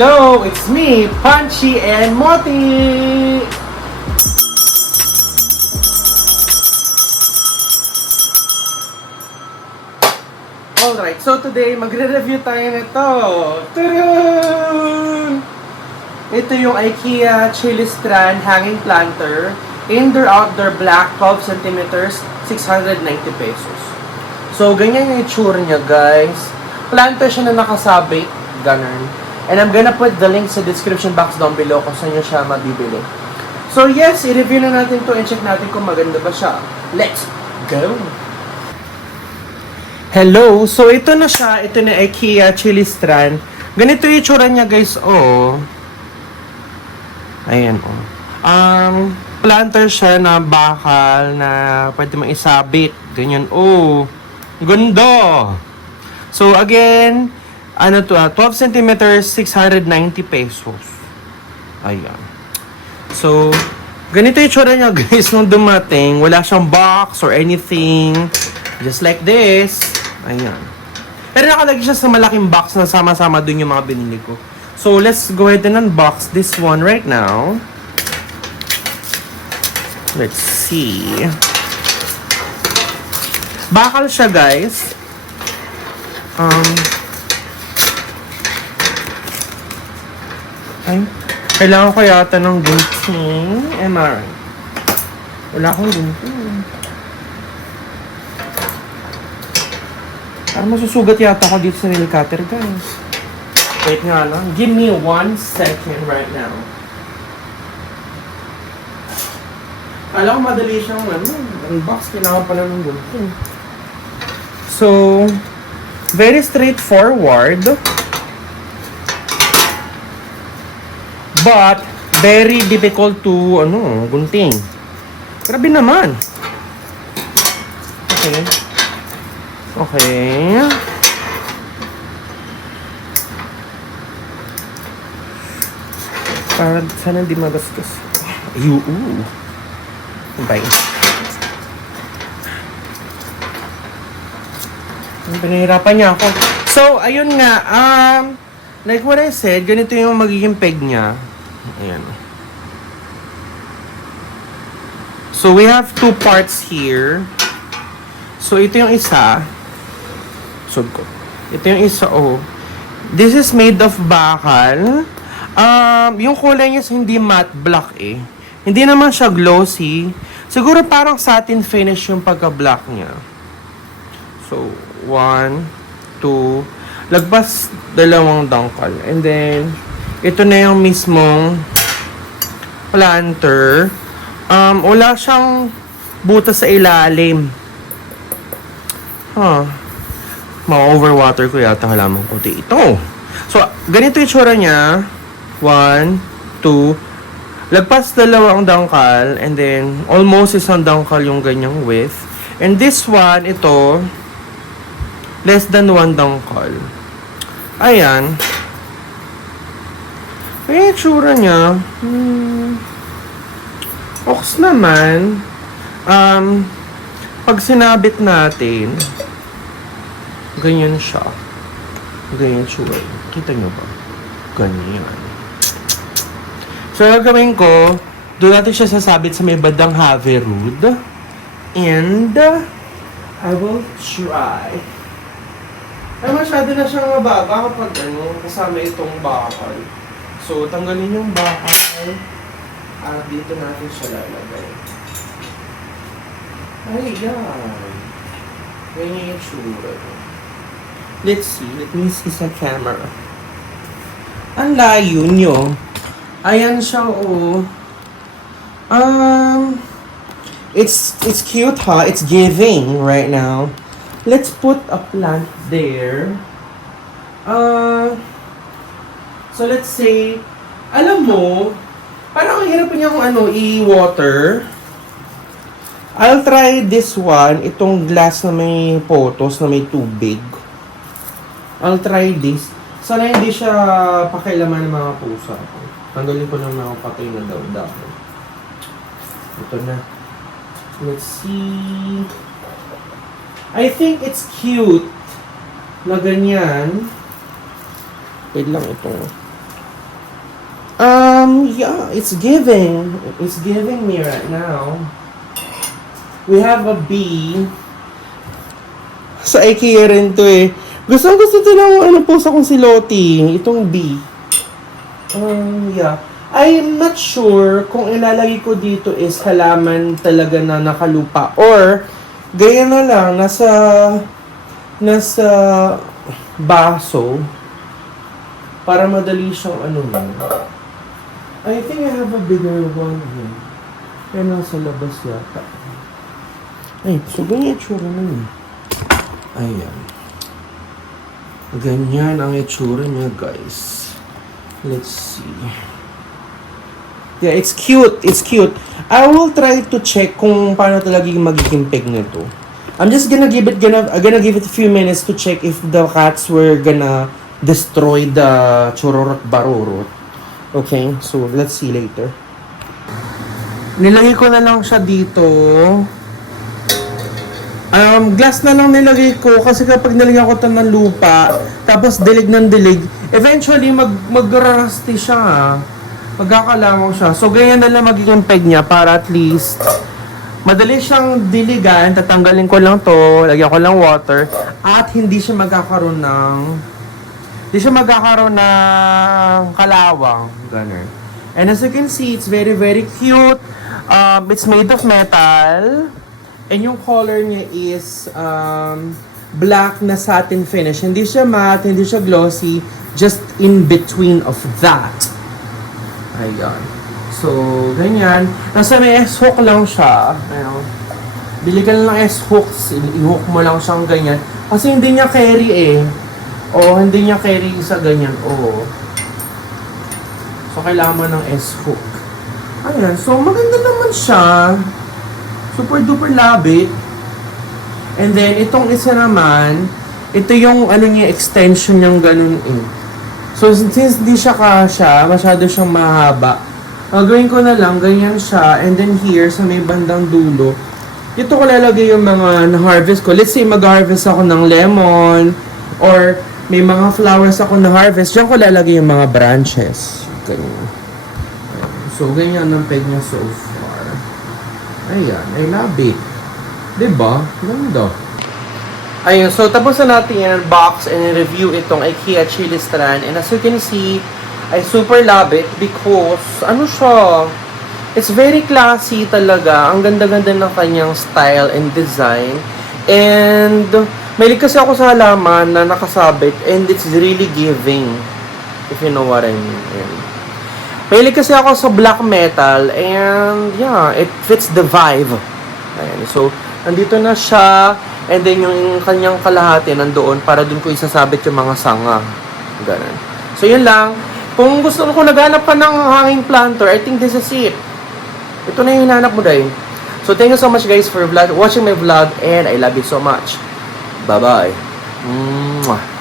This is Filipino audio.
Hello, it's me, Punchy and Moti! Alright, so today magre-review tayo nito. Turun! Ito yung IKEA Chili Strand Hanging Planter. Indoor-outdoor black, 12 centimeters, 690 pesos. So, ganyan yung itsura niya, guys. Planter siya na nakasabit. Ganun. And I'm gonna put the link sa description box down below kung saan nyo siya mabibili. So yes, i-review na natin to and check natin kung maganda ba siya. Let's go! Hello! So ito na siya. Ito na IKEA Chili Strand. Ganito yung itsura niya, guys. Oh. Ayan, oh. Planter siya na bakal na pwede mong isabit. Ganyan, oh. Ganda! So again, ano to, 12 centimeters, 690 pesos. Ayan. So, ganito yung tsura niya, guys, nung dumating. Wala siyang box or anything. Just like this. Ayan. Pero nakalagay siya sa malaking box na sama-sama dun yung mga binili ko. So, let's go ahead and unbox this one right now. Let's see. Bakal siya, guys. Ay, kailangan ko yata ng gunting. Am I right? Wala akong gunting. Parang masusugat yata ako dito sa nail cutter, guys. Wait nga lang. Give me 1 second right now. Alam ko madali siyang unbox. Kailangan pala ng gunting. So, very straightforward. But, very difficult to, gunting. Grabe naman. Okay. Okay. Para sana hindi magasgas. Ayun. Bye. Pinahirapan niya ako. So, ayun nga. Like what I said, ganito yung magiging peg niya. Ayan. So, we have 2 parts here. So, ito yung isa. Sod ko. Ito yung isa, oh. This is made of bakal. Yung kulay niya hindi matte black, eh. Hindi naman siya glossy. Siguro parang satin finish yung pagka-black niya. So, 1, 2, lagpas 2 dangkal. And then, ito na yung mismong planter. Wala siyang butas sa ilalim. Ma-overwater ko yata halaman ko ito. So, ganito yung tsura niya. 1, 2, lagpas 2 dangkal. And then, almost 1 dangkal yung ganyang width. And this one, ito, less than 1 dangkal. Ayan. Ayan yung tsura niya. Ox naman. Pag sinabit natin, ganyan siya. Ganyan tsura. Kita nyo ba? Ganyan. So, gagawin ko, doon natin siya sasabit sa may bandang Haverud. And, I will try. Ay, masyado na siyang mababa kapag kasama itong bakal. So, tanggalin yung bakal. At dito natin siya lalagay. Ay, yan. Ganyan yung tsura. Let's see. Let me see sa camera. Ang layo nyo. Ayan siya, oh. It's cute, ha? It's giving right now. Let's put a plant there. So let's say, alam mo, parang ang hirap niya kung i-water. I'll try this one, itong glass na may photos, na may tubig. I'll try this. Sana hindi siya pakialaman ng mga pusa. Tanggalin ko ng mga patay na daw. Ito na. Let's see. I think it's cute na ganyan. Wait lang ito. Yeah, it's giving. It's giving me right now. We have a B. Sa IKEA rin to eh. Gusto to ng ano po sa kong si Lottie. Itong B. Yeah. I'm not sure kung ilalagay ko dito is halaman talaga na nakalupa. Or, gaya na lang, nasa baso. Para madali siyang ano lang. I think I have a bigger one here. Kaya nasa labas yata. Ay, so ganyan itsura na yun. Ayan. Ganyan ang itsura niya, guys. Let's see. Yeah, it's cute. It's cute. I will try to check kung paano talaga yung magiging peg nito. I'm just gonna give it a few minutes to check if the cats were gonna destroy the chororot barorot. Okay, so let's see later. Nilagay ko na lang siya dito. Glass na lang nilagay ko kasi kapag nilagyan ko ito ng lupa, tapos dilig ng dilig, eventually mag-rusty siya. Magkakalamang siya. So, ganyan na lang magiging peg niya para at least madali siyang diligan. Tatanggalin ko lang to, lagyan ko lang water, at hindi siya magkakaroon ng kalawang. Ganun. And as you can see, it's very, very cute. It's made of metal. And yung color niya is black na satin finish. Hindi siya matte, hindi siya glossy. Just in between of that. Ayan. So, ganyan. Nasa may S-hook lang siya. Ayan. Bili ka lang ng S-hooks. I-hook mo lang siyang ganyan. Kasi hindi niya carry eh. O, hindi niya carry sa ganyan. Oo. So, kailangan mo ng S-hook. Ayan. So, maganda naman siya. Super duper labit. And then, itong isa naman, ito yung ano niya, extension niyang ganun eh. So, since di siya kasha, masyado siyang mahaba, gawin ko na lang, ganyan siya. And then here, sa may bandang dulo, ito ko lalagay yung mga na-harvest ko. Let's say, mag-harvest ako ng lemon, or may mga flowers ako na-harvest, diyan ko lalagay yung mga branches. Ganyan. So, ganyan ang peg niya so far. Ayan, I love it. Diba? Ganda. Ayun, so tapos na natin i-unbox and review itong IKEA Chili Stand. And as you can see, I super love it because, ano siya, it's very classy talaga. Ang ganda-ganda ng kanyang style and design. And, mahilig kasi ako sa halaman na nakasabit and it's really giving. If you know what I mean. Ayan. Mahilig kasi ako sa black metal and yeah, it fits the vibe. Ayan, so, nandito na siya. And then, yung kanyang kalahati nandoon para dun ko isasabit yung mga sanga. Ganun. So, yun lang. Kung gusto mo, kung naghanap pa ng hanging planter, I think this is it. Ito na yung hinanap mo dahil. So, thank you so much guys for watching my vlog and I love you so much. Bye-bye. Mwah.